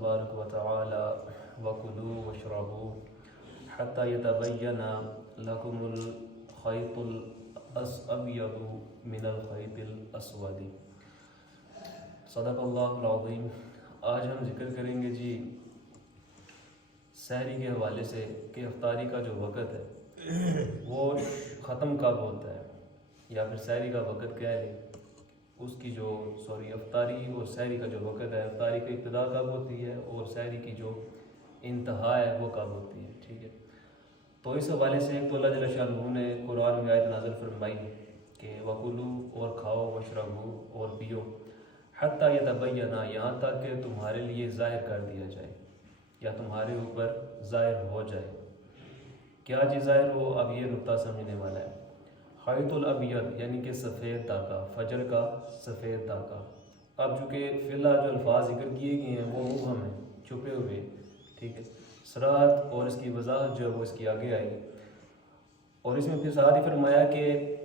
تبارک و تعالی وَكُلُوا وَاشْرَبُوا حَتَّى يَتَبَيَّنَ لَكُمُ الْخَيْطُ الْأَبْيَضُ مِنَ الْخَيْطِ الْأَسْوَدِ۔ صدق اللہ العظیم۔ آج ہم ذکر کریں گے جی سحری کے حوالے سے کہ افطاری کا جو وقت ہے وہ ختم کب ہوتا ہے، یا پھر سحری کا وقت کیا ہے، اس کی جو افطاری اور سحری کا جو وقت ہے، افطاری کی ابتدا کب ہوتی ہے اور سحری کی جو انتہا ہے وہ کب ہوتی ہے، ٹھیک ہے۔ تو اس حوالے سے ایک تو اللہ جل شانہ نے قرآن میں آیت نازل فرمائی کہ وَكُلُوا اور کھاؤ، وَاشْرَبُوا اور پیو، حَتَّى يَتَبَيَّنَ یہاں تک کہ تمہارے لیے ظاہر کر دیا جائے یا تمہارے اوپر ظاہر ہو جائے۔ کیا چیز ظاہر ہو، اب یہ نقطہ سمجھنے والا ہے۔ خیط الابیض یعنی کہ سفید داغا، فجر کا سفید داغا۔ اب چونکہ فی الحال جو الفاظ ذکر کیے گئے ہیں وہ مبہم ہیں، چھپے ہوئے، ٹھیک ہے۔ صراحت اور اس کی وضاحت جو ہے وہ اس کی آگے آئی، اور اس میں پھر ساتھ ہی فرمایا کہ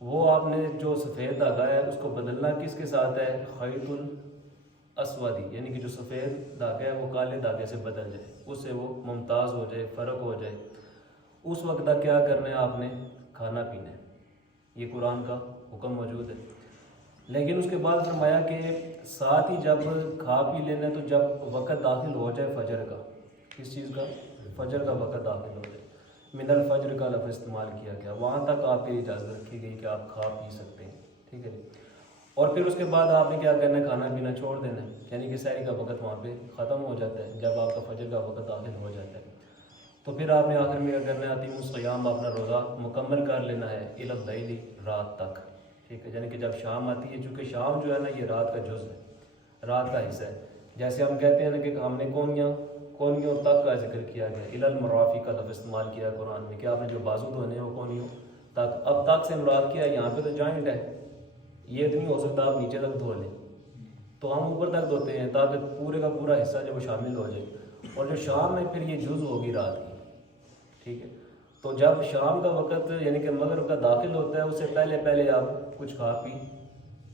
وہ آپ نے جو سفید داغا ہے اس کو بدلنا کس کے ساتھ ہے، خیط الاسودی، یعنی کہ جو سفید داغا ہے وہ کالے داغے سے بدل جائے، اس سے وہ ممتاز ہو جائے، فرق ہو جائے۔ اس وقت تک کیا کرنا ہے، آپ نے کھانا پینا ہے، یہ قرآن کا حکم موجود ہے۔ لیکن اس کے بعد فرمایا کہ ساتھ ہی جب کھا پی لینا ہے تو جب وقت داخل ہو جائے فجر کا، کس چیز کا، فجر کا وقت داخل ہو جائے، من الفجر کا لفظ استعمال کیا گیا، وہاں تک آپ کی اجازت رکھی گئی کہ آپ کھا پی سکتے ہیں، ٹھیک ہے۔ اور پھر اس کے بعد آپ نے کیا کرنا ہے، کھانا پینا چھوڑ دینا ہے، یعنی کہ سحری کا وقت وہاں پہ ختم ہو جاتا ہے جب آپ کا فجر کا وقت داخل ہو جاتا ہے۔ تو پھر آپ نے آخر میں کیا کرنا ہے، اتم الصیام، اپنا روزہ مکمل کر لینا ہے، الی اللیل، رات تک، ٹھیک ہے۔ یعنی کہ جب شام آتی ہے، چونکہ شام جو ہے نا یہ رات کا جز ہے، رات کا حصہ ہے۔ جیسے ہم کہتے ہیں نا کہ ہم نے کونیوں تک کا ذکر کیا گیا، الی المرافق کا لفظ استعمال کیا قرآن میں کہ آپ نے جو بازو دھونے ہیں وہ کونیوں تک۔ اب تک سے مراد کیا ہے، یہاں پہ تو جوائنٹ ہے، یہ تو نہیں ہو سکتا آپ نیچے تک دھو لیں، تو ہم اوپر تک دھوتے ہیں تاکہ پورے کا پورا حصہ جو وہ شامل ہو جائے۔ اور جو شام میں پھر یہ جز ہوگی رات کی، ٹھیک ہے۔ تو جب شام کا وقت یعنی کہ مغرب کا داخل ہوتا ہے، اس سے پہلے آپ کچھ کھا پی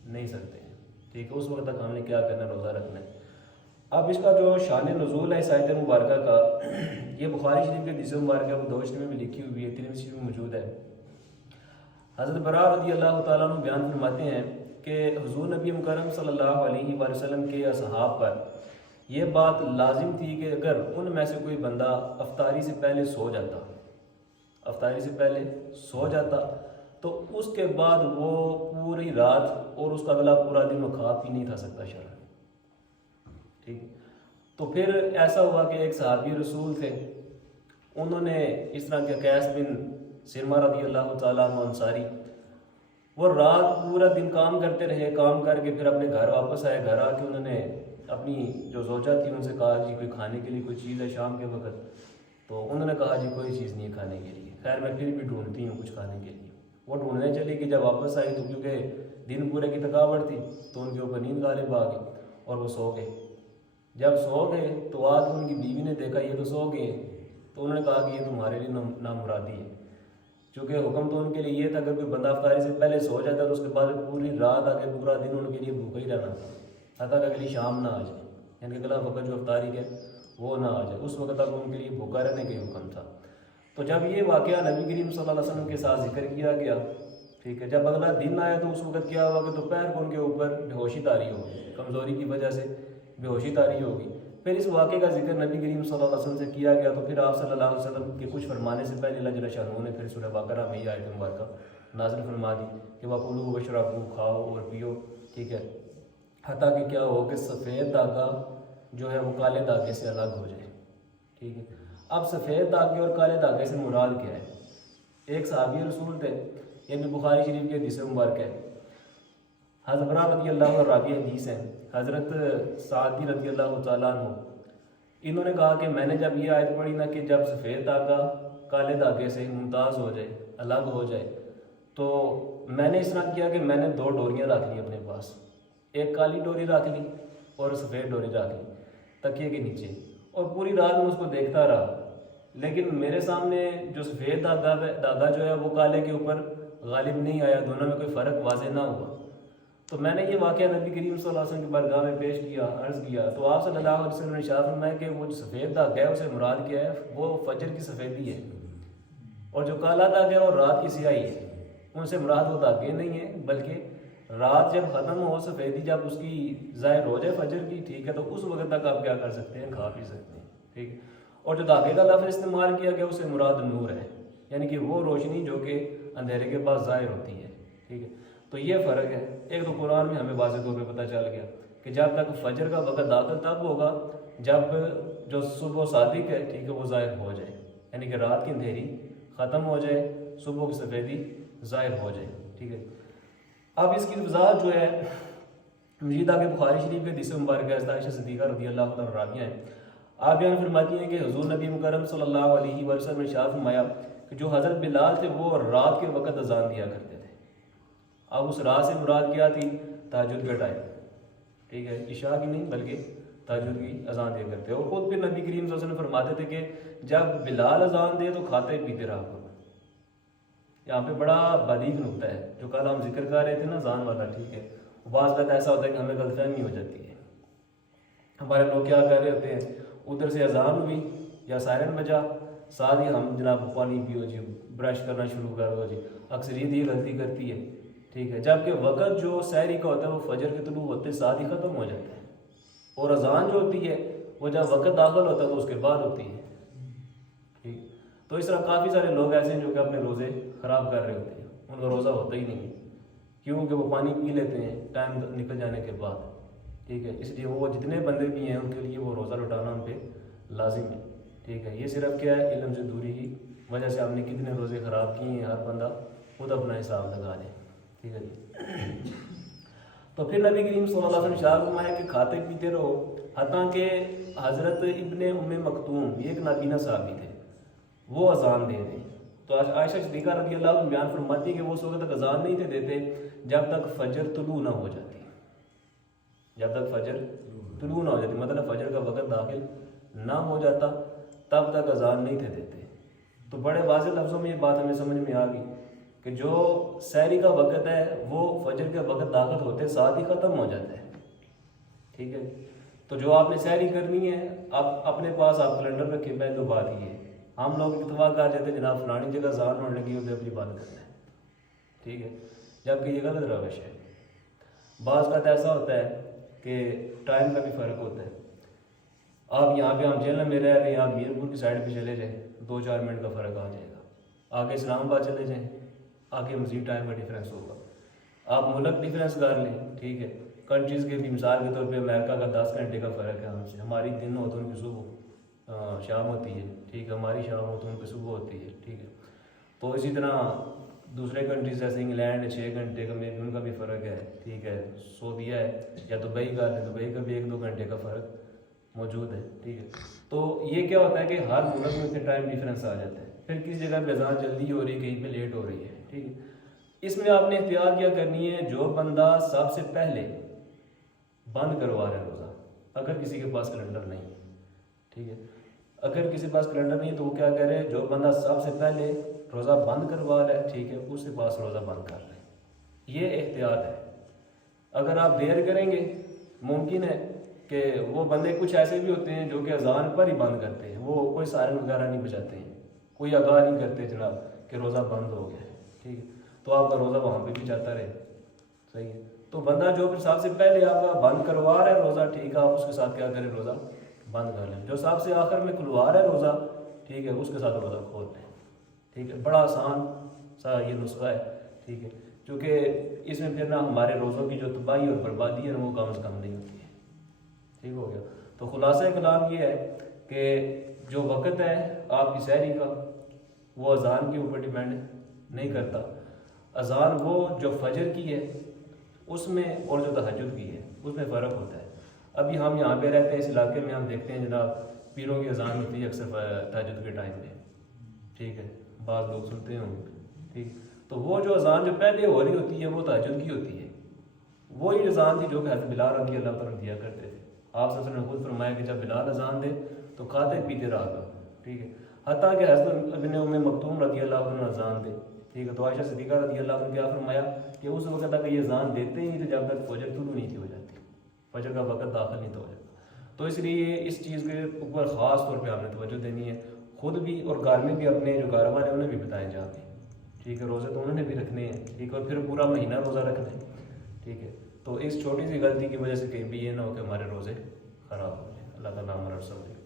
نہیں سکتے ہیں، ٹھیک ہے۔ اس وقت تک ہم نے کیا کرنا ہے، روزہ رکھنا ہے۔ اب اس کا جو شان نزول ہے اس آیت مبارکہ کا، یہ بخاری شریف کے حدیث مبارکہ ابو داؤد میں بھی لکھی ہوئی ہے، ترمذی شریف میں موجود ہے۔ حضرت براء رضی اللہ تعالیٰ عنہ بیان فرماتے ہیں کہ حضور نبی مکرم صلی اللہ علیہ وآلہ وسلم کے اصحاب پر یہ بات لازم تھی کہ اگر ان میں سے کوئی بندہ افطاری سے پہلے سو جاتا تو اس کے بعد وہ پوری رات اور اس کا اگلا پورا دن وہ کھا پی نہیں تھا سکتا شرعاً، ٹھیک۔ تو پھر ایسا ہوا کہ ایک صحابی رسول تھے، انہوں نے اس طرح کے قیس بن سرما رضی اللہ تعالیٰ عنہ انصاری، وہ رات پورا دن کام کرتے رہے، کام کر کے پھر اپنے گھر واپس آئے۔ گھر آ کے انہوں نے اپنی جو زوجہ تھی ان سے کہا جی کوئی کھانے کے لیے کوئی چیز ہے شام کے وقت، تو انہوں نے کہا جی کوئی چیز نہیں ہے کھانے کے لیے، خیر میں پھر بھی ڈھونڈتی ہوں کچھ کھانے کے لیے۔ وہ ڈھونڈنے چلی کہ جب واپس آئی تو کیونکہ دن پورے کی تھکاوٹ تھی تو ان کے اوپر نیند غالب آ گئی اور وہ سو گئے۔ جب سو گئے تو آج ان کی بیوی نے دیکھا یہ تو سو گئے، تو انہوں نے کہا کہ یہ تمہارے لیے نامرادی ہے، چونکہ حکم تو ان کے لیے یہ تھا اگر کوئی بندہ افطاری سے پہلے سو جاتا تو اس کے بعد پوری رات آگے پورا دن ان کے لیے بھوکا ہی رہنا تھا، حتیٰ کہ اگلی شام نہ آ جائے، یعنی کہ اگلا وقت جو افطاری ہے وہ نہ آ جائے، اس وقت تک ان کے لیے بھوکا رہنے کا حکم تھا۔ تو جب یہ واقعہ نبی کریم صلی اللہ علیہ وسلم کے ساتھ ذکر کیا گیا، ٹھیک ہے، جب اگلا دن آیا تو اس وقت کیا ہوا کہ دوپہر کو ان کے اوپر بے ہوشی طاری ہوگی، کمزوری کی وجہ سے بے ہوشی طاری ہوگی۔ پھر اس واقعے کا ذکر نبی کریم صلی اللہ علیہ وسلم سے کیا گیا، تو پھر آپ صلی اللہ علیہ وسلم کے کچھ فرمانے سے پہلے اللہ جل شانہ نے پھر سورہ بقرہ میں یہ آیت مبارکہ نازل فرما دی کہ وَكُلُوا وَاشْرَبُوا، کھاؤ اور پیو، ٹھیک ہے، حتیٰ کہ کیا ہو کہ سفید داغا جو ہے وہ کالے داغے سے الگ ہو جائے، ٹھیک ہے۔ اب سفید داغے اور کالے داغے سے مراد کیا ہے؟ ایک صحابی رسول تھے، یہ بھی بخاری شریف کے حدیث مبارک ہے، حضرت براء رضی اللہ عنہ راوی حدیث ہیں، حضرت سعدی رضی اللہ تعالیٰ عنہ، انہوں نے کہا کہ میں نے جب یہ آیت پڑھی نا کہ جب سفید داغا کالے داغے سے ممتاز ہو جائے، الگ ہو جائے، تو میں نے اس طرح کیا کہ میں نے 2 ڈوریاں رکھ لی اپنے پاس، ایک کالی ڈوری رکھ لی اور سفید ڈوری رکھ لی تکیے کے نیچے، اور پوری رات میں اس کو دیکھتا رہا، لیکن میرے سامنے جو سفید داغا جو ہے وہ کالے کے اوپر غالب نہیں آیا، دونوں میں کوئی فرق واضح نہ ہوا۔ تو میں نے یہ واقعہ نبی کریم صلی اللہ علیہ وسلم کی بارگاہ میں پیش کیا، عرض کیا، تو آپ صلی اللہ علیہ وسلم نے ارشاد فرمایا کہ وہ جو سفید داغ ہے اسے مراد کیا ہے، وہ فجر کی سفیدی ہے، اور جو کالا داغ ہے وہ رات کی سیاہی ہے، ان سے مراد وہ داغیں نہیں ہیں، بلکہ رات جب ختم ہو، سفیدی جب اس کی ظاہر ہو جائے فجر کی، ٹھیک ہے، تو اس وقت تک آپ کیا کر سکتے ہیں، کھا پی سکتے ہیں، ٹھیک ہے۔ اور جو داغے کا لفظ استعمال کیا گیا اس سے مراد نور ہے، یعنی کہ وہ روشنی جو کہ اندھیرے کے بعد ظاہر ہوتی ہے، ٹھیک ہے۔ تو یہ فرق ہے۔ ایک تو قرآن میں ہمیں واضح طور پہ پتہ چل گیا کہ جب تک فجر کا وقت داخل تب ہوگا جب جو صبح صادق ہے، ٹھیک ہے، وہ ظاہر ہو جائے، یعنی کہ رات کی اندھیری ختم ہو جائے، صبح کی سفیدی ظاہر ہو جائے، ٹھیک ہے۔ اب اس کی وضاحت جو ہے مزید آگے بخاری شریف کے حدیث مبارک ہے، عائشہ صدیقہ رضی اللہ تعالیٰ عنہا ہیں، آپ بیان فرماتی ہیں کہ حضور نبی مکرم صلی اللہ علیہ وسلم نے ارشاد فرمایا کہ جو حضرت بلال تھے وہ رات کے وقت اذان دیا کرتے تھے۔ اب اس رات سے مراد کیا تھی؟ تہجد کا ٹائم، ٹھیک ہے، عشاء کی نہیں بلکہ تہجد کی اذان دیا کرتے، اور خود پھر نبی کریم صلی اللہ علیہ وسلم فرماتے تھے کہ جب بلال اذان دے تو کھاتے پیتے رہا کرو۔ یہاں پہ بڑا باریک نقطہ ہے جو کل ہم ذکر کر رہے تھے نا، اذان والا، ٹھیک ہے، بعض وقت ایسا ہوتا ہے کہ ہمیں غلط فہمی ہو جاتی ہے، ہمارے لوگ کیا کر رہے ہوتے ہیں، ادھر سے اذان ہوئی یا سائرن بجا، ساتھ ہی ہم جناب پانی پیو جی، برش کرنا شروع کرو جی، اکثریت یہ غلطی کرتی ہے، ٹھیک ہے، جبکہ وقت جو سحری کا ہوتا ہے وہ فجر کے طلوع ہوتے ساتھ ہی ختم ہو جاتا ہے، اور اذان جو ہوتی ہے وہ جب وقت داخل ہوتا ہے تو اس کے بعد ہوتی ہے، ٹھیک۔ تو اس طرح کافی سارے لوگ ایسے ہیں جو کہ اپنے روزے خراب کر رہے ہوتے ہیں، ان کا روزہ ہوتا ہی نہیں، کیونکہ وہ پانی پی لیتے ہیں ٹائم نکل جانے کے بعد، ٹھیک ہے، اس لیے وہ جتنے بندے بھی ہیں ان کے لیے وہ روزہ لوٹانا ان پہ لازم ہے، ٹھیک ہے۔ یہ صرف کیا ہے، علم سے دوری کی وجہ سے ہم نے کتنے روزے خراب کیے ہیں، ہر بندہ خود اپنا حساب لگا لے، ٹھیک ہے جی۔ تو پھر نبی کریم صلی اللہ علیہ وسلم نے ارشاد فرمایا کہ کھاتے پیتے رہو، حتیٰ کہ حضرت ابن مکتوم، یہ ایک نابینا صحابی تھے، وہ اذان دے دیں، تو عائشہ صدیقہ رضی اللہ عنہ بیان فرماتی ہے کہ وہ اس وقت تک اذان نہیں تھے دیتے جب تک فجر طلوع نہ ہو جاتی، جب تک فجر طلوع نہ ہو جاتی، مطلب فجر کا وقت داخل نہ ہو جاتا تب تک اذان نہیں تھے دیتے۔ تو بڑے واضح لفظوں میں یہ بات ہمیں سمجھ میں آ گئی کہ جو سحری کا وقت ہے وہ فجر کے وقت داخل ہوتے ساتھ ہی ختم ہو جاتا ہے، ٹھیک ہے۔ تو جو آپ نے سحری کرنی ہے آپ اپنے پاس آپ کیلنڈر رکھیں، پہلے تو بات یہ ہے، ہم لوگ اتفاق کر جاتے ہیں جناب فلانی جگہ اذان ہونے لگی ادھر اپنی بات کرنا ہے، ٹھیک ہے، جبکہ یہ غلط روش ہے۔ بعض بات ایسا ہوتا ہے کہ ٹائم کا بھی فرق ہوتا ہے، آپ یہاں پہ ہم جیل میں رہ رہے ہیں، آپ میرپور کی سائڈ پہ چلے جائیں 2-4 منٹ کا فرق آ جائے گا، آگے اسلام آباد چلے جائیں آگے مزید ٹائم کا ڈیفرنس ہوگا، آپ ملک ڈیفرنس کر لیں، ٹھیک ہے، کنٹریز کے بھی مثال کے طور پہ امریکہ کا 10 گھنٹے کا فرق ہے ہم سے، ہماری دن ہو تو ان کی صبح شام ہوتی ہے، ٹھیک ہے، ہماری شام ہو تو ان کی صبح ہوتی ہے، ٹھیک ہے۔ تو اسی طرح دوسرے کنٹریز جیسے انگلینڈ 6 گھنٹے کا میں ان کا بھی فرق ہے، ٹھیک ہے، سعودیہ ہے یا دبئی کا ہے، دبئی کا بھی 1-2 گھنٹے کا فرق موجود ہے، ٹھیک ہے۔ تو یہ کیا ہوتا ہے کہ ہر ملک میں ٹائم ڈیفرنس آ جاتا ہے، پھر کسی جگہ پہ اذان جلدی ہو رہی ہے، کہیں پہ لیٹ ہو رہی ہے، ٹھیک ہے۔ اس میں آپ نے اختیار کیا کرنی ہے، جو بندہ سب سے پہلے بند کروا رہا ہے روزہ، اگر کسی کے پاس کیلنڈر نہیں، ٹھیک ہے، اگر کسی کے پاس کیلنڈر نہیں تو وہ کیا کرے، جو بندہ سب سے پہلے روزہ بند کروا رہا ہے، ٹھیک ہے، اس کے پاس روزہ بند کر رہے ہیں، یہ احتیاط ہے۔ اگر آپ دیر کریں گے ممکن ہے کہ وہ بندے کچھ ایسے بھی ہوتے ہیں جو کہ اذان پر ہی بند کرتے ہیں، وہ کوئی سائرن وغیرہ نہیں بجاتے ہیں، کوئی آگاہ نہیں کرتے جناب کہ روزہ بند ہو گیا، ٹھیک ہے، تو آپ کا روزہ وہاں پہ بھی جاتا رہے، صحیح ہے۔ تو بندہ جو پھر سب سے پہلے آپ کا بند کروا رہا ہے روزہ، ٹھیک ہے، آپ اس کے ساتھ کیا کریں، روزہ بند کر لیں۔ جو سب سے آخر میں کھلوا رہا ہے روزہ، ٹھیک ہے، اس کے ساتھ روزہ کھول لیں، ٹھیک ہے۔ بڑا آسان سا یہ نسخہ ہے، ٹھیک ہے، کیونکہ اس میں پھر نہ ہمارے روزوں کی جو تباہی اور بربادی ہے وہ کم از کم نہیں ہوتی ہے، ٹھیک ہو گیا۔ تو خلاصہ کلام یہ ہے کہ جو وقت ہے آپ کی سحری کا وہ اذان کے اوپر ڈیپینڈ نہیں کرتا، اذان وہ جو فجر کی ہے اس میں اور جو تہجد کی ہے اس میں فرق ہوتا ہے۔ ابھی ہم یہاں پہ رہتے ہیں اس علاقے میں، ہم دیکھتے ہیں جناب پیروں کی اذان ہوتی ہے اکثر تہجد کے ٹائم پہ، ٹھیک ہے، بعض لوگ سنتے ہوں گے، ٹھیک۔ تو وہ جو اذان جو پہلے ہو رہی ہوتی ہے وہ تہجد کی ہوتی ہے، وہی اذان تھی جو کہ حضرت بلال رضی اللہ تعالیٰ دیا کرتے تھے۔ آپ صلی اللہ علیہ وسلم نے خود فرمایا کہ جب بلال اذان دے تو کھاتے پیتے رہا کرو، ٹھیک ہے، حتیٰ کہ حضرت ابن مکتوم رضی اللہ عنہ اذان دے ٹھیک ہے. تو عائشہ صدیقہ رضی اللہ عنہ نے کیا فرمایا کہ اس وقت تک یہ اذان دیتے ہی تھے جب تک فجر طلوع نہیں تھی ہو جاتی, فجر کا وقت داخل نہیں تھا ہو جاتا. تو اس لیے اس چیز کے اوپر خاص طور پہ ہم نے توجہ دینی ہے, خود بھی اور گھر میں بھی اپنے جو گھر والے انہیں بھی بتائیں جاتے ہیں. ٹھیک ہے, روزے تو انہوں نے بھی رکھنے ہیں. ٹھیک ہے, اور پھر پورا مہینہ روزہ رکھنا ہے. ٹھیک ہے, تو اس چھوٹی سی غلطی کی وجہ سے کہیں بھی یہ نہ ہو کہ ہمارے روزے خراب ہو جائیں. اللہ تعالیٰ ہمارا سب